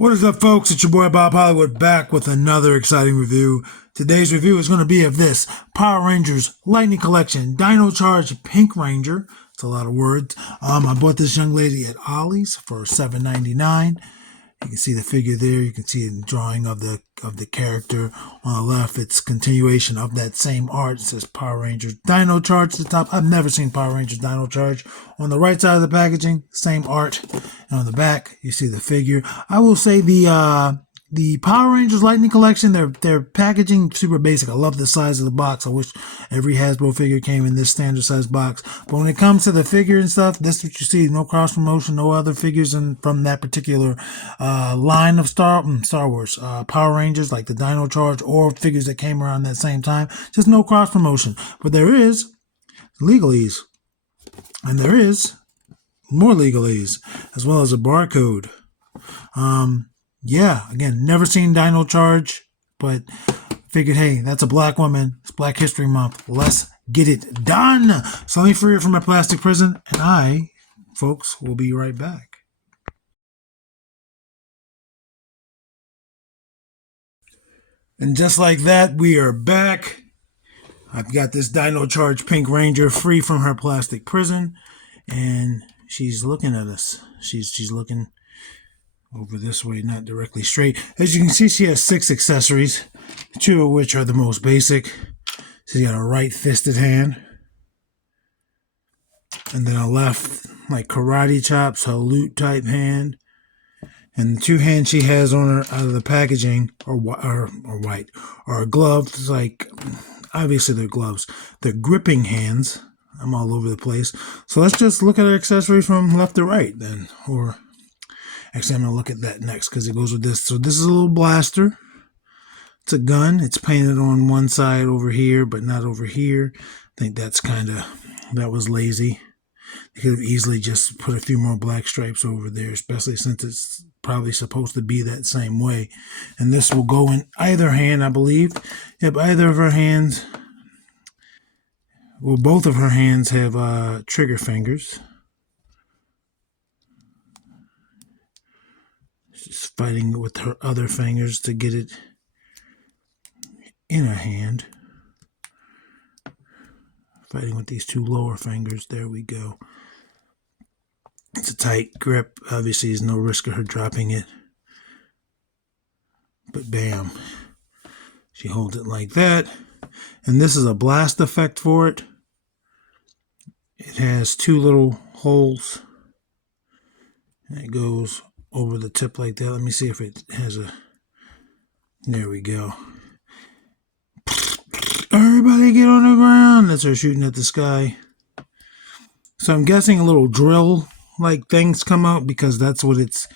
What is up, folks? It's your boy Bob Hollywood back with another exciting review. Today's review is going to be of this Power Rangers Lightning Collection Dino Charge Pink Ranger. It's a lot of words. I bought this young lady at Ollie's for $7.99. You can see the figure there. You can see the drawing of the character on the left. It's continuation of that same art. It says Power Rangers Dino Charge at the top. I've never seen Power Rangers Dino Charge. On the right side of the packaging, same art. And on the back, you see the figure. I will say the Power Rangers Lightning Collection, their packaging super basic. I love the size of the box. I wish every Hasbro figure came in this standard size box. But when it comes to the figure and stuff, this is what you see. No cross promotion, no other figures from that particular line of Star Wars Power Rangers, like the Dino Charge or figures that came around that same time. Just no cross promotion. But there is legalese, and there is more legalese, as well as a barcode. Yeah, again, never seen Dino Charge, but figured, hey, that's a black woman. It's Black History Month. Let's get it done. So let me free her from my plastic prison, and I, folks, will be right back. And just like that, we are back. I've got this Dino Charge Pink Ranger free from her plastic prison, and she's looking at us. She's looking over this way, not directly straight. As you can see, she has 6 accessories, 2 of which are the most basic. She's got a right fisted hand, and then a left, like karate chop, salute type hand. And the 2 hands she has on her out of the packaging are white, or gloves. Like, obviously they're gloves. They're gripping hands. I'm all over the place. So let's just look at her accessories from left to right then, or actually, I'm going to look at that next because it goes with this. So this is a little blaster. It's a gun. It's painted on one side over here, but not over here. I think that was lazy. They could have easily just put a few more black stripes over there, especially since it's probably supposed to be that same way. And this will go in either hand, I believe. Yep, either of her hands. Well, both of her hands have trigger fingers. She's fighting with her other fingers to get it in her hand. Fighting with these 2 lower fingers. There we go. It's a tight grip. Obviously, there's no risk of her dropping it. But bam. She holds it like that. And this is a blast effect for it. It has 2 little holes. And it goes over the tip like that. Let me see if it has a... There we go. Everybody get on the ground. That's her shooting at the sky. So I'm guessing a little drill-like things come out because that's what it's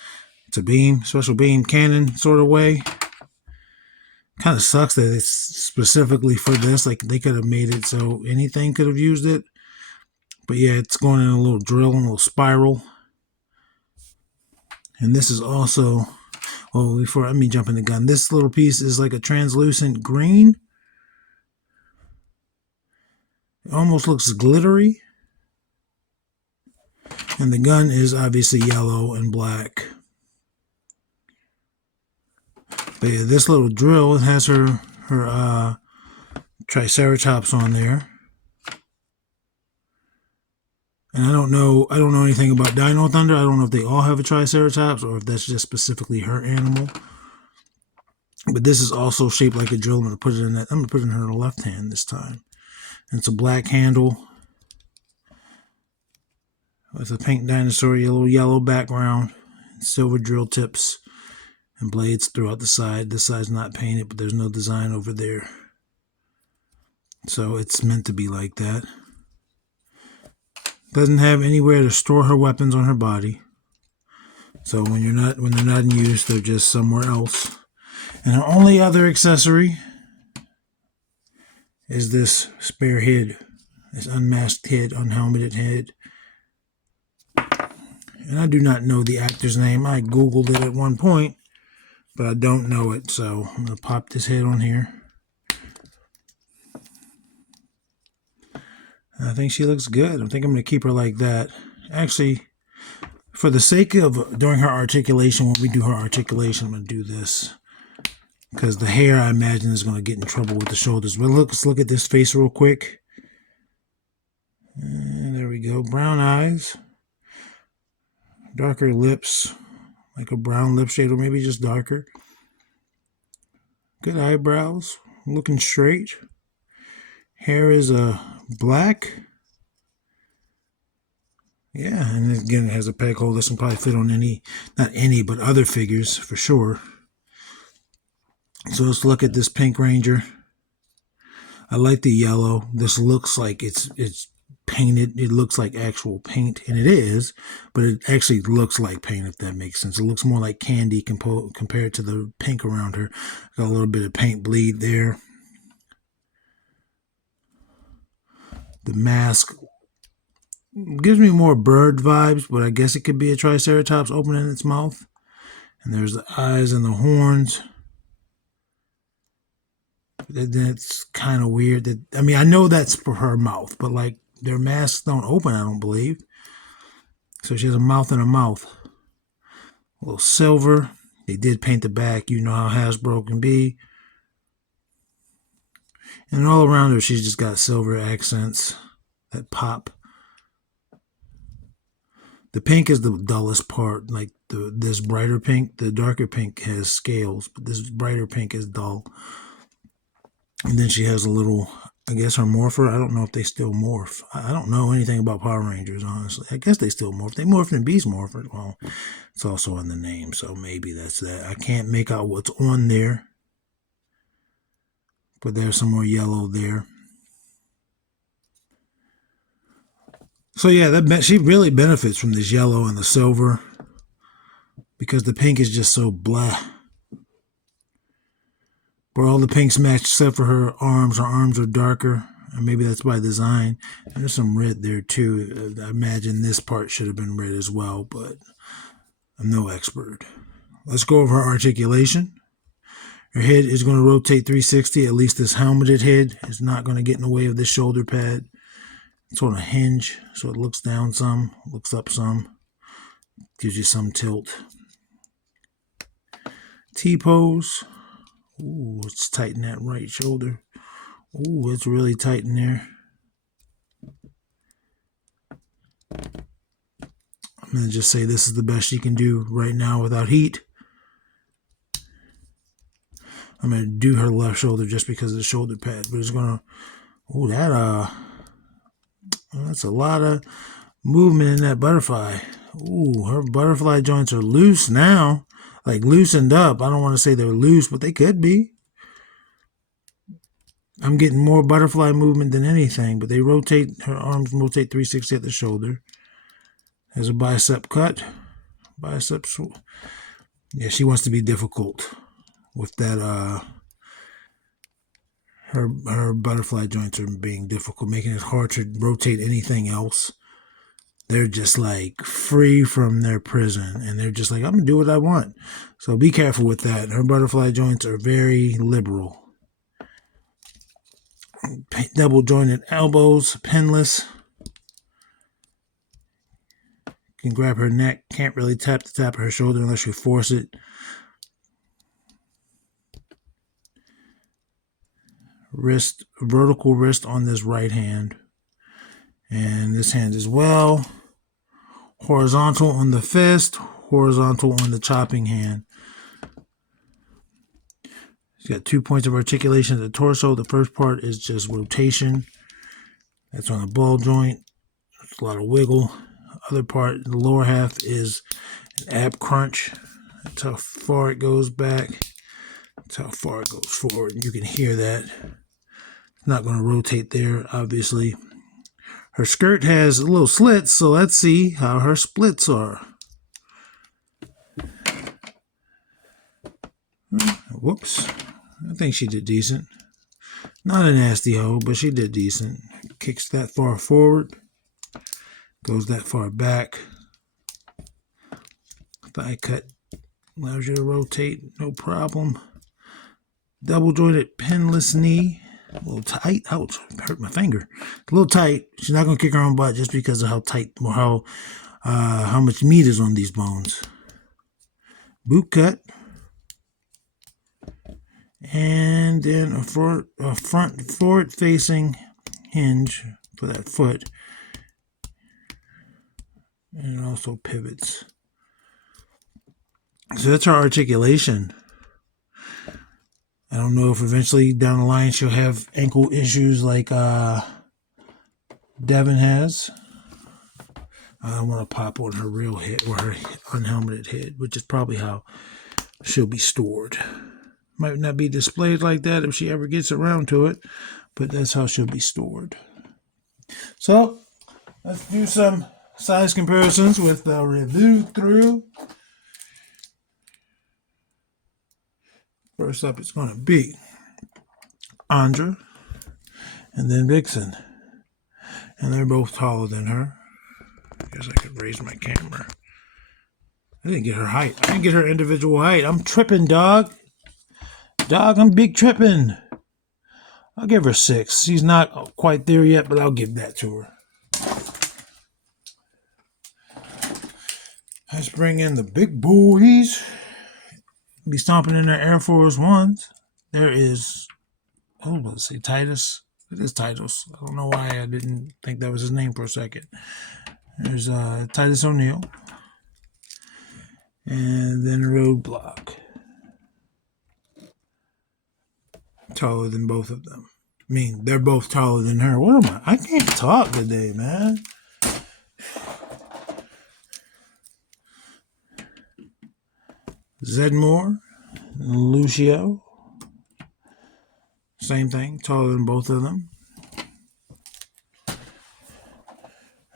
a beam, special beam cannon sort of way. Kind of sucks that it's specifically for this. Like, they could have made it so anything could have used it. But yeah, it's going in a little drill, a little spiral. And this is also, well, before let me jump in the gun. This little piece is like a translucent green. It almost looks glittery. And the gun is obviously yellow and black. But yeah, this little drill has her Triceratops on there. And I don't know anything about Dino Thunder. I don't know if they all have a Triceratops or if that's just specifically her animal. But this is also shaped like a drill. I'm gonna put it in her left hand this time. And it's a black handle with a pink dinosaur, a little yellow background, silver drill tips, and blades throughout the side. This side's not painted, but there's no design over there. So it's meant to be like that. Doesn't have anywhere to store her weapons on her body. So when they're not in use, they're just somewhere else. And her only other accessory is this spare head, this unmasked head, unhelmeted head. And I do not know the actor's name. I Googled it at one point, but I don't know it. So I'm going to pop this head on here. I think she looks good. I think I'm going to keep her like that. Actually, For the sake of during her articulation, when we do her articulation, I'm going to do this. Because the hair, I imagine, is going to get in trouble with the shoulders. But let's look at this face real quick. And there we go. Brown eyes. Darker lips. Like a brown lip shade, or maybe just darker. Good eyebrows. Looking straight. Hair is black. Yeah, and again, it has a peg hole. This will probably fit on not any, but other figures for sure. So let's look at this Pink Ranger. I like the yellow. This looks like it's painted. It looks like actual paint, and it is, but it actually looks like paint, if that makes sense. It looks more like candy compared to the pink around her. Got a little bit of paint bleed there. The mask gives me more bird vibes, but I guess it could be a Triceratops opening its mouth. And there's the eyes and the horns. That's kind of weird. I mean, I know that's for her mouth, but like their masks don't open, I don't believe. So she has a mouth and a mouth. A little silver. They did paint the back. You know how Hasbro can be. And all around her, she's just got silver accents that pop. The pink is the dullest part. Like this brighter pink. The darker pink has scales, but this brighter pink is dull. And then she has a little, I guess, her morpher. I don't know if they still morph. I don't know anything about Power Rangers, honestly. I guess they still morph. They morphed in Beast Morpher. Well, it's also in the name, so maybe that's that. I can't make out what's on there. But there's some more yellow there. So yeah, she really benefits from this yellow and the silver. Because the pink is just so blah. Where all the pinks match except for her arms. Her arms are darker, and maybe that's by design. And there's some red there too. I imagine this part should have been red as well, but I'm no expert. Let's go over her articulation. Her head is going to rotate 360. At least this helmeted head is not going to get in the way of this shoulder pad. It's on a hinge, so it looks down some, looks up some. Gives you some tilt. T-pose. Ooh, it's tight in that right shoulder. Ooh, it's really tight in there. I'm going to just say this is the best she can do right now without heat. I'm going to do her left shoulder just because of the shoulder pad. But it's going to... Ooh, that's a lot of movement in that butterfly. Ooh, her butterfly joints are loose now. Like loosened up. I don't want to say they're loose, but they could be. I'm getting more butterfly movement than anything, but they rotate, her arms rotate 360 at the shoulder. There's a bicep cut. Biceps. Yeah, she wants to be difficult with that. Her butterfly joints are being difficult, making it hard to rotate anything else. They're just like free from their prison, and they're just like, I'm gonna do what I want. So be careful with that. Her butterfly joints are very liberal. Double jointed elbows, pinless. Can grab her neck. Can't really tap the top of her shoulder unless you force it. Wrist, vertical wrist on this right hand. And this hand as well. Horizontal on the fist, horizontal on the chopping hand. She's got 2 points of articulation at the torso. The first part is just rotation. That's on the ball joint. There's a lot of wiggle. The other part, the lower half, is an ab crunch. That's how far it goes back. That's how far it goes forward. You can hear that. It's not going to rotate there, obviously. Her skirt has a little slits, so let's see how her splits are. Whoops. I think she did decent. Not a nasty hoe, but she did decent. Kicks that far forward. Goes that far back. Thigh cut allows you to rotate, no problem. Double jointed pinless knee. A little tight. Ouch, hurt my finger. A little tight. She's not going to kick her own butt just because of how tight or how how much meat is on these bones. Boot cut. And then a front forward-facing hinge for that foot. And also pivots. So that's her articulation. I don't know if eventually down the line she'll have ankle issues like Devin has. I want to pop on her real head or her unhelmeted head, which is probably how she'll be stored. Might not be displayed like that if she ever gets around to it, but that's how she'll be stored. So let's do some size comparisons with the review through. First up, it's going to be Andra and then Vixen. And they're both taller than her. I guess I could raise my camera. I didn't get her height. I didn't get her individual height. I'm tripping, dog. Dog, I'm big tripping. I'll give her 6. She's not quite there yet, but I'll give that to her. Let's bring in the big boys. Be stomping in their Air Force Ones. There is, let's say Titus. It is Titus. I don't know why I didn't think that was his name for a second. There's Titus O'Neil. And then Roadblock. Taller than both of them. I mean, they're both taller than her. What am I can't talk today, man. Zedmore, Lucio. Same thing, taller than both of them.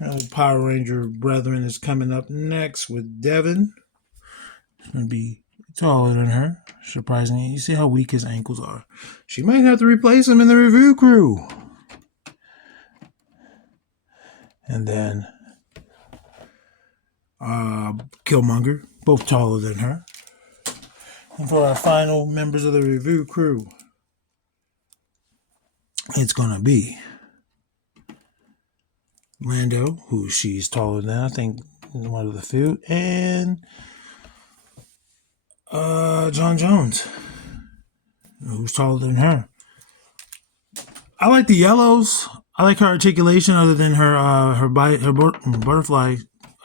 Our Power Ranger brethren is coming up next with Devin. It's going to be taller than her, surprisingly. You see how weak his ankles are. She might have to replace him in the review crew. And then Killmonger, both taller than her. And for our final members of the review crew, it's going to be Lando, who she's taller than, I think, one of the few, and John Jones, who's taller than her. I like the yellows. I like her articulation other than her butterfly.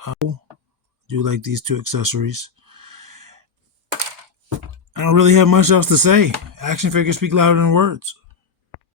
I do like these two accessories. I don't really have much else to say. Action figures speak louder than words.